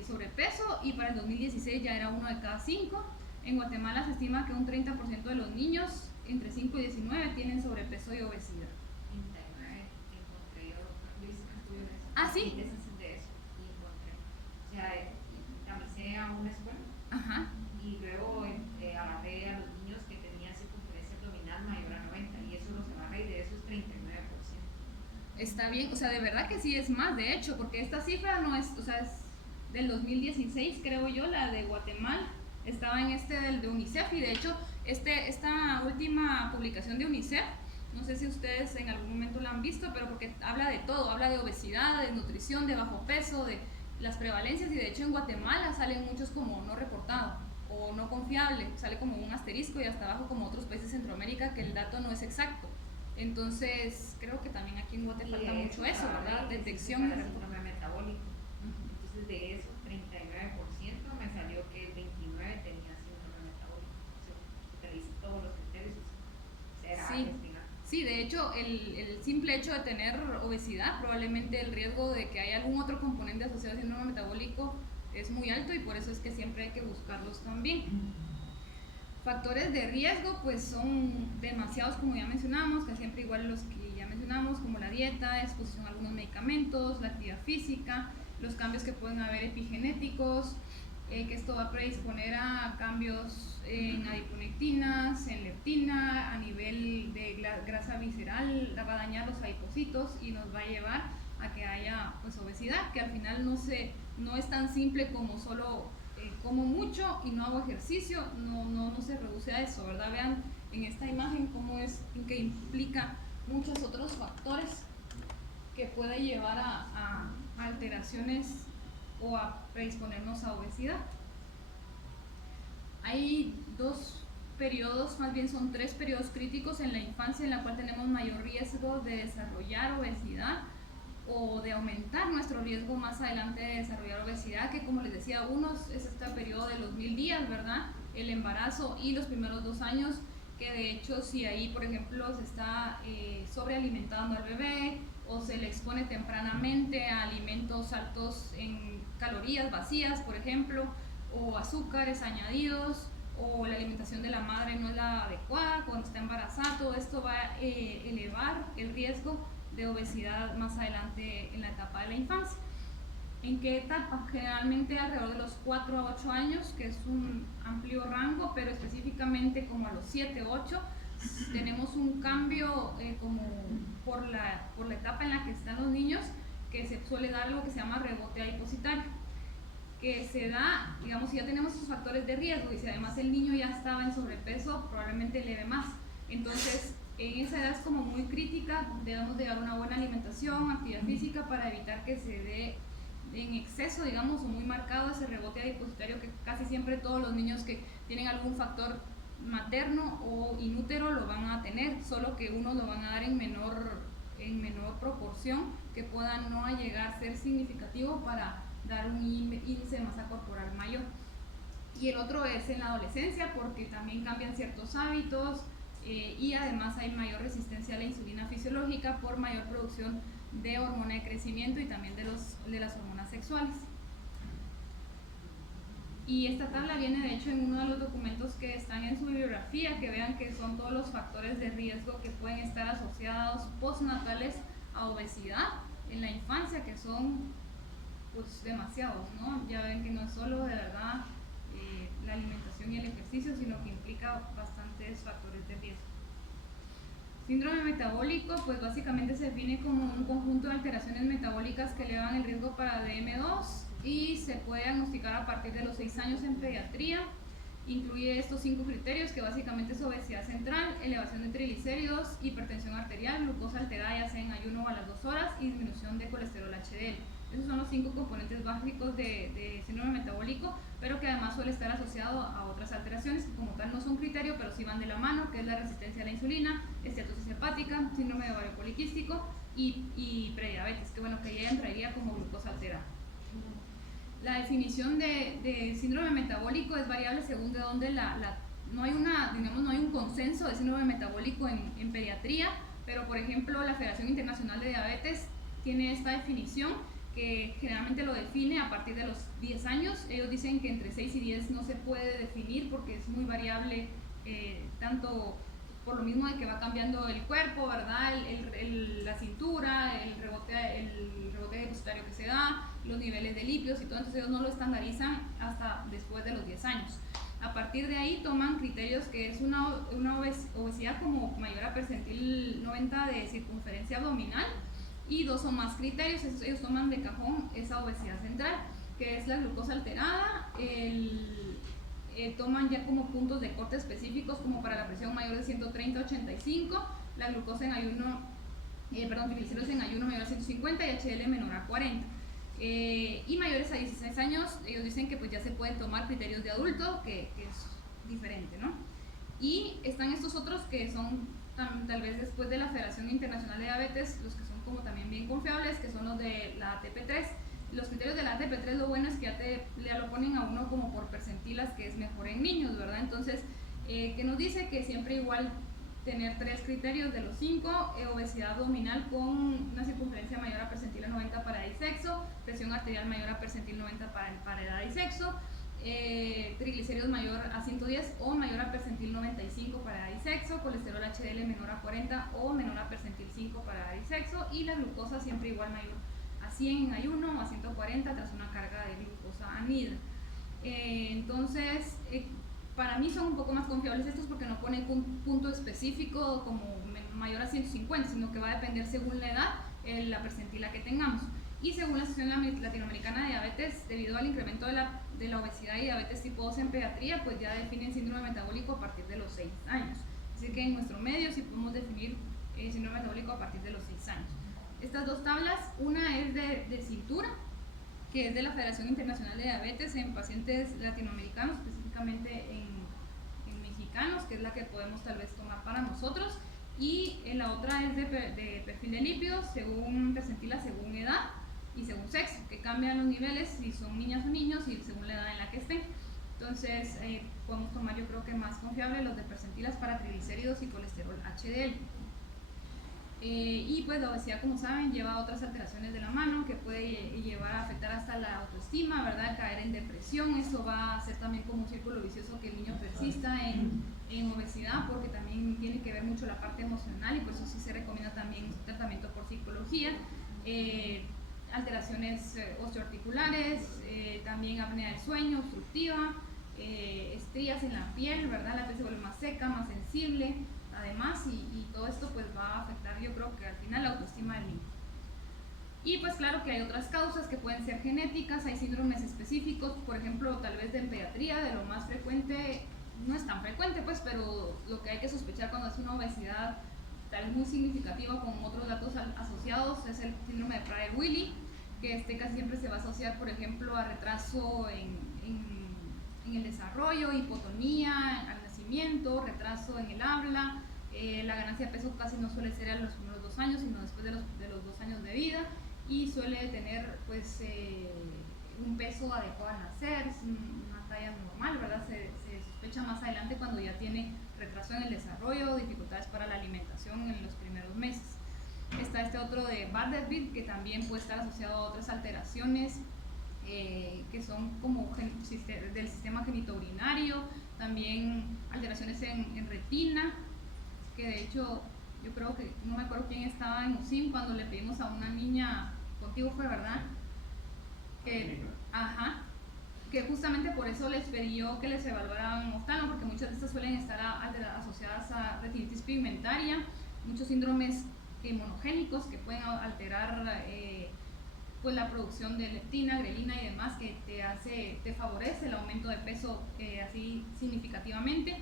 sobrepeso y para el 2016 ya era 1 de cada 5. En Guatemala se estima que un 30% de los niños entre 5 y 19 tienen sobrepeso y obesidad. Ah, sí. De eso y encontré, o sea, avisé a una escuela. Ajá. Y luego agarré a los niños que tenían circunferencia abdominal mayor a 90 y eso los agarré y de eso es 39%. Está bien, o sea, de verdad que sí es más, de hecho, porque esta cifra no es, o sea, es del 2016 creo yo, la de Guatemala, estaba en del de UNICEF, y de hecho esta última publicación de UNICEF, no sé si ustedes en algún momento la han visto, pero porque habla de todo, habla de obesidad, de nutrición, de bajo peso, de las prevalencias, y de hecho en Guatemala salen muchos como no reportado o no confiable, sale como un asterisco y hasta abajo como otros países de Centroamérica que el dato no es exacto. Entonces creo que también aquí en Guatemala falta mucho eso, ¿verdad? Detección y síndrome metabólico. Entonces de eso, 39% me salió que el 29% tenía síndrome metabólico. O sea, utilice todos los criterios. Sí, de hecho el simple hecho de tener obesidad, probablemente el riesgo de que haya algún otro componente asociado al síndrome metabólico es muy alto, y por eso es que siempre hay que buscarlos también. Factores de riesgo pues son demasiados, como ya mencionamos, que siempre igual los que ya mencionamos, como la dieta, exposición a algunos medicamentos, la actividad física, los cambios que pueden haber epigenéticos, que esto va a predisponer a cambios en adiponectinas, en leptina, a nivel de grasa visceral, va a dañar los adipocitos y nos va a llevar a que haya pues obesidad, que al final no es tan simple como solo como mucho y no hago ejercicio, no se reduce a eso, ¿verdad? Vean en esta imagen cómo es que implica muchos otros factores que puede llevar a alteraciones o a predisponernos a obesidad. Hay dos periodos, más bien son 3 periodos críticos en la infancia en la cual tenemos mayor riesgo de desarrollar obesidad o de aumentar nuestro riesgo más adelante de desarrollar obesidad, que como les decía, uno es este periodo de los 1000 días, ¿verdad? El embarazo y los primeros 2 años, que de hecho si ahí, por ejemplo, se está sobrealimentando al bebé o se le expone tempranamente a alimentos altos en calorías vacías, por ejemplo, o azúcares añadidos, o la alimentación de la madre no es la adecuada cuando está embarazada, todo esto va a elevar el riesgo de obesidad más adelante en la etapa de la infancia. ¿En qué etapa? Generalmente alrededor de los 4 a 8 años, que es un amplio rango, pero específicamente como a los 7 o 8 tenemos un cambio como por la etapa en la que están los niños, que se suele dar lo que se llama rebote adipositario, que se da, digamos, si ya tenemos esos factores de riesgo y si además el niño ya estaba en sobrepeso, probablemente eleve más. Entonces, en esa edad es como muy crítica, debemos de dar una buena alimentación, actividad física para evitar que se dé en exceso, digamos, o muy marcado ese rebote adipositario que casi siempre todos los niños que tienen algún factor materno o inútero lo van a tener, solo que unos lo van a dar en menor proporción, que pueda no llegar a ser significativo para dar un índice de masa corporal mayor. Y el otro es en la adolescencia, porque también cambian ciertos hábitos y además hay mayor resistencia a la insulina fisiológica por mayor producción de hormona de crecimiento y también de las hormonas sexuales. Y esta tabla viene de hecho en uno de los documentos que están en su bibliografía, que vean que son todos los factores de riesgo que pueden estar asociados postnatales a obesidad en la infancia, que son pues demasiados, ¿no? Ya ven que no es solo de verdad la alimentación y el ejercicio, sino que implica bastantes factores de riesgo. Síndrome metabólico, pues básicamente se define como un conjunto de alteraciones metabólicas que elevan el riesgo para DM2 y se puede diagnosticar a partir de los 6 años en pediatría. Incluye estos 5 criterios, que básicamente es obesidad central, elevación de triglicéridos, hipertensión arterial, glucosa alterada ya sea en ayuno o a las 2 horas y disminución de colesterol HDL. Esos son los 5 componentes básicos de síndrome metabólico, pero que además suele estar asociado a otras alteraciones que como tal no son criterio, pero sí van de la mano, que es la resistencia a la insulina, esteatosis hepática, síndrome de ovario poliquístico y prediabetes, que bueno, que ya entraría como glucosa alterada. La definición de síndrome metabólico es variable según de dónde no hay un consenso de síndrome metabólico en pediatría, pero por ejemplo la Federación Internacional de Diabetes tiene esta definición que generalmente lo define a partir de los 10 años. Ellos dicen que entre 6 y 10 no se puede definir porque es muy variable, tanto por lo mismo de que va cambiando el cuerpo, ¿verdad? La cintura, el rebote depositario que se da, los niveles de lípidos y todo, entonces ellos no lo estandarizan hasta después de los 10 años. A partir de ahí toman criterios que es una obesidad como mayor a percentil 90 de circunferencia abdominal y 2 o más criterios. Ellos toman de cajón esa obesidad central, que es la glucosa alterada, toman ya como puntos de corte específicos como para la presión mayor de 130-85, la glucosa en ayuno, triglicéridos en ayuno mayor a 150 y HDL menor a 40. Y mayores a 16 años, ellos dicen que pues ya se pueden tomar criterios de adulto, que es diferente, ¿no? Y están estos otros que son tal vez después de la Federación Internacional de Diabetes, los que son como también bien confiables, que son los de la ATP3. Los criterios de la ATP3, lo bueno es que ya lo ponen a uno como por percentilas, que es mejor en niños, ¿verdad? Entonces, que nos dice que siempre igual tener 3 criterios de los 5, obesidad abdominal con una circunferencia mayor a percentil 90 para edad y sexo, presión arterial mayor a percentil 90 para edad y sexo, triglicéridos mayor a 110 o mayor a percentil 95 para edad y sexo, colesterol HDL menor a 40 o menor a percentil 5 para edad y sexo, y la glucosa siempre igual mayor a 100 en ayuno o a 140 tras una carga de glucosa anhidra. Entonces, para mí son un poco más confiables estos porque no ponen un punto específico como mayor a 150, sino que va a depender según la edad, la percentila que tengamos. Y según la Asociación Latinoamericana de Diabetes, debido al incremento de la obesidad y diabetes tipo 2 en pediatría, pues ya definen síndrome metabólico a partir de los 6 años. Así que en nuestro medio sí podemos definir síndrome metabólico a partir de los 6 años. Estas dos tablas, una es de cintura, que es de la Federación Internacional de Diabetes en pacientes latinoamericanos, específicamente en mexicanos, que es la que podemos tal vez tomar para nosotros, y la otra es de perfil de lípidos según percentila, según edad y según sexo, que cambian los niveles si son niñas o niños y según la edad en la que estén. Entonces podemos tomar, yo creo que más confiable los de percentilas para triglicéridos y colesterol HDL. Y pues la obesidad, como saben, lleva a otras alteraciones de la mano que puede llevar a afectar hasta la autoestima, ¿verdad? Caer en depresión. Eso va a hacer también como un círculo vicioso que el niño persista en obesidad, porque también tiene que ver mucho la parte emocional y por eso sí se recomienda también un tratamiento por psicología. Alteraciones osteoarticulares, también apnea del sueño obstructiva, estrías en la piel, ¿verdad? La piel se vuelve más seca, más sensible. Además, y todo esto pues va a afectar, yo creo que al final, la autoestima del niño. Y pues claro que hay otras causas que pueden ser genéticas, hay síndromes específicos, por ejemplo, tal vez de pediatría, de lo más frecuente, no es tan frecuente pues, pero lo que hay que sospechar cuando es una obesidad tal vez muy significativa con otros datos asociados es el síndrome de Prader-Willi, que casi siempre se va a asociar, por ejemplo, a retraso en el desarrollo, hipotonía al nacimiento, retraso en el habla. La ganancia de peso casi no suele ser en los primeros 2 años, sino después de los 2 años de vida, y suele tener pues un peso adecuado al nacer, es una talla normal, ¿verdad? Se sospecha más adelante cuando ya tiene retraso en el desarrollo, dificultades para la alimentación en los primeros meses. Está este otro de Bardet-Biedl, que también puede estar asociado a otras alteraciones que son como del sistema genitourinario, también alteraciones en retina, que de hecho yo creo que, no me acuerdo quién estaba en USIM cuando le pedimos a una niña, contigo fue, ¿verdad? Que justamente por eso les pidió que les evaluaran oftálmo, porque muchas de estas suelen estar asociadas a retinitis pigmentaria, muchos síndromes monogénicos que pueden alterar pues la producción de leptina, grelina y demás, que te favorece el aumento de peso así significativamente.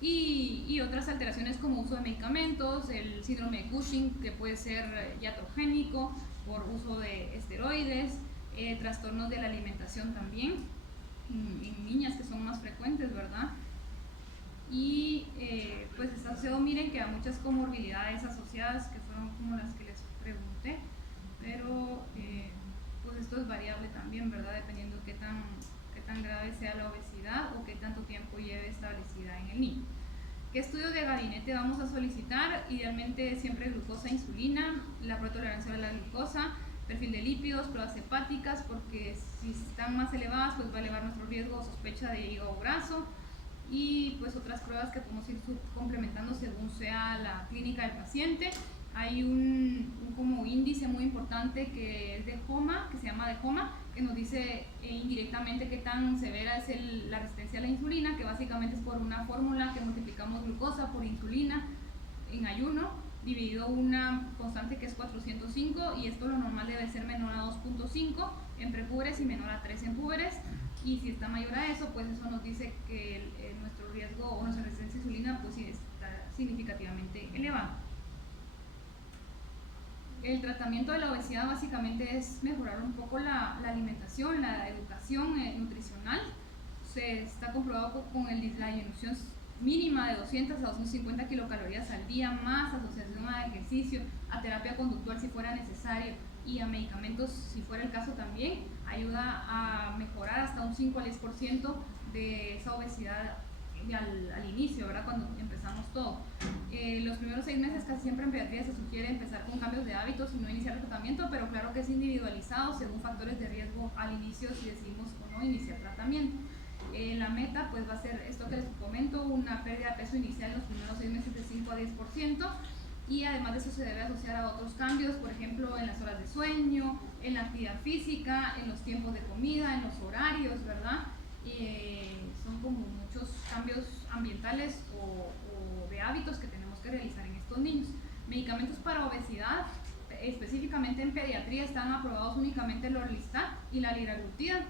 Y otras alteraciones como uso de medicamentos, el síndrome de Cushing, que puede ser iatrogénico por uso de esteroides, trastornos de la alimentación también, en niñas que son más frecuentes, ¿verdad? Y pues está asociado, miren, que a muchas comorbilidades asociadas, que fueron como las que les pregunté, pero pues esto es variable también, ¿verdad? Dependiendo qué tan grave sea la obesidad o qué tanto tiempo lleve establecida en el niño. ¿Qué estudios de gabinete vamos a solicitar? Idealmente siempre glucosa e insulina, la protolerancia a la glucosa, perfil de lípidos, pruebas hepáticas, porque si están más elevadas pues va a elevar nuestro riesgo o sospecha de hígado graso, y pues otras pruebas que podemos ir complementando según sea la clínica del paciente. Hay un como índice muy importante que es de HOMA, que se llama de HOMA, que nos dice indirectamente qué tan severa es la resistencia a la insulina, que básicamente es por una fórmula que multiplicamos glucosa por insulina en ayuno, dividido una constante que es 405, y esto lo normal debe ser menor a 2.5 en prepúberes y menor a 3 en púberes, y si está mayor a eso, pues eso nos dice que nuestro riesgo o nuestra resistencia a insulina pues sí está significativamente elevado. El tratamiento de la obesidad básicamente es mejorar un poco la alimentación, la educación nutricional. Se está comprobado con la disminución mínima de 200 a 250 kilocalorías al día, más asociación a ejercicio, a terapia conductual si fuera necesario y a medicamentos si fuera el caso también, ayuda a mejorar hasta un 5 al 10% de esa obesidad al inicio, ¿verdad? Cuando empezamos todo. Los primeros 6 meses casi siempre en pediatría se sugiere empezar con cambios de hábitos y no iniciar el tratamiento, pero claro que es individualizado según factores de riesgo al inicio si decidimos o no iniciar tratamiento. La meta pues va a ser esto que les comento, una pérdida de peso inicial en los primeros 6 meses de 5 a 10%, y además de eso se debe asociar a otros cambios, por ejemplo en las horas de sueño, en la actividad física, en los tiempos de comida, en los horarios, ¿verdad? son como muchos cambios ambientales o de hábitos que tenemos que realizar en estos niños. Medicamentos para obesidad, específicamente en pediatría, están aprobados únicamente el Orlistat y la liraglutida.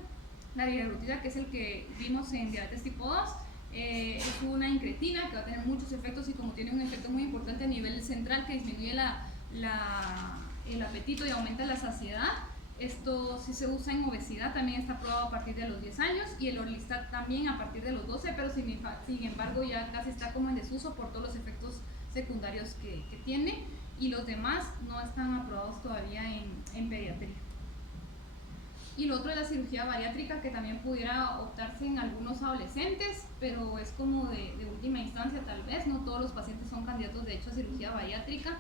La liraglutida, que es el que vimos en diabetes tipo 2, es una incretina que va a tener muchos efectos, y como tiene un efecto muy importante a nivel central que disminuye el apetito y aumenta la saciedad, esto sí se usa en obesidad, también está aprobado a partir de los 10 años, y el Orlistat también a partir de los 12, pero sin embargo ya casi está como en desuso por todos los efectos secundarios que tiene, y los demás no están aprobados todavía en pediatría. Y lo otro es la cirugía bariátrica, que también pudiera optarse en algunos adolescentes, pero es como de última instancia tal vez, no todos los pacientes son candidatos de hecho a cirugía bariátrica.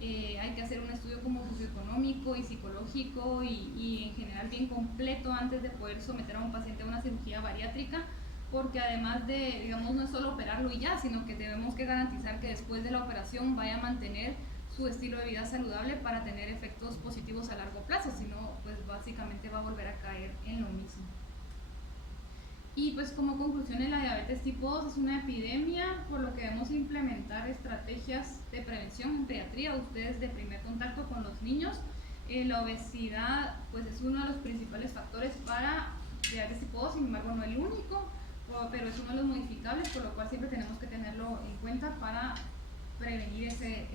Hay que hacer un estudio como socioeconómico y psicológico y en general bien completo antes de poder someter a un paciente a una cirugía bariátrica, porque además de, digamos, no es solo operarlo y ya, sino que debemos que garantizar que después de la operación vaya a mantener su estilo de vida saludable para tener efectos positivos a largo plazo, si no, pues básicamente va a volver a caer en lo mismo. Y pues como conclusión, la diabetes tipo 2 es una epidemia, por lo que debemos implementar estrategias de prevención en pediatría, ustedes de primer contacto con los niños. La obesidad pues es uno de los principales factores para diabetes tipo 2, sin embargo no el único, pero es uno de los modificables, por lo cual siempre tenemos que tenerlo en cuenta para prevenir ese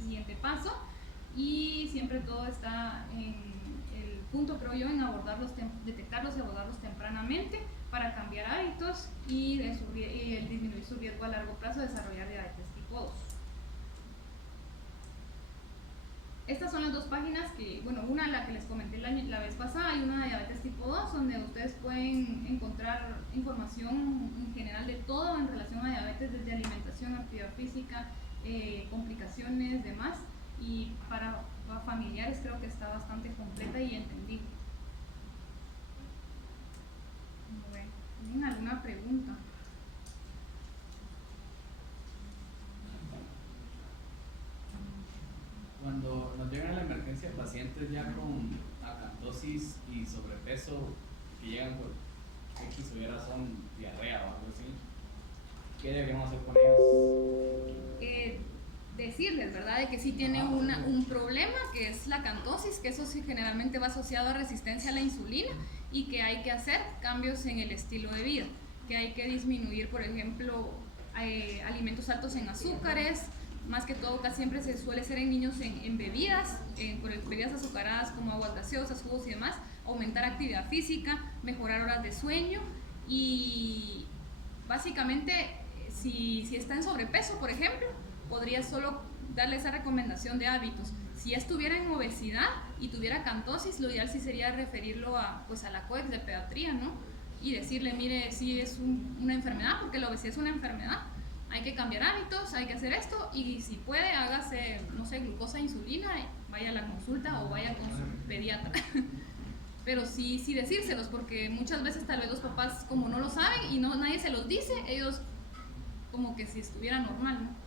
siguiente paso, y siempre todo está en el punto, creo yo, en detectarlos y abordarlos tempranamente para cambiar hábitos y disminuir su riesgo a largo plazo de desarrollar diabetes tipo 2. Estas son las dos páginas que, bueno, una la que les comenté la vez pasada y una de diabetes tipo 2, donde ustedes pueden encontrar información en general de todo en relación a diabetes, desde alimentación, actividad física, complicaciones, demás, y para familiares creo que está bastante completa y entendible. Bueno, ¿tienen alguna pregunta? Cuando nos llegan a la emergencia pacientes ya con acantosis y sobrepeso, que llegan por X o Y razón, diarrea o algo así, ¿qué deberíamos hacer con ellos? Decirles, ¿verdad?, de que sí tiene un problema, que es la acantosis, que eso sí generalmente va asociado a resistencia a la insulina, y que hay que hacer cambios en el estilo de vida, que hay que disminuir, por ejemplo, alimentos altos en azúcares, más que todo casi siempre se suele ser en niños en bebidas, bebidas azucaradas como aguas gaseosas, jugos y demás, aumentar actividad física, mejorar horas de sueño, y básicamente si está en sobrepeso, por ejemplo, podría solo darle esa recomendación de hábitos. Si ya estuviera en obesidad y tuviera acantosis, lo ideal sí sería referirlo a la COEX de pediatría, ¿no? Y decirle, mire, si es una enfermedad, porque la obesidad es una enfermedad, hay que cambiar hábitos, hay que hacer esto, y si puede, hágase, no sé, glucosa, insulina, vaya a la consulta o vaya con su pediatra. Pero sí decírselos, porque muchas veces tal vez los papás, como no lo saben y nadie se los dice, ellos como que si estuviera normal, ¿no?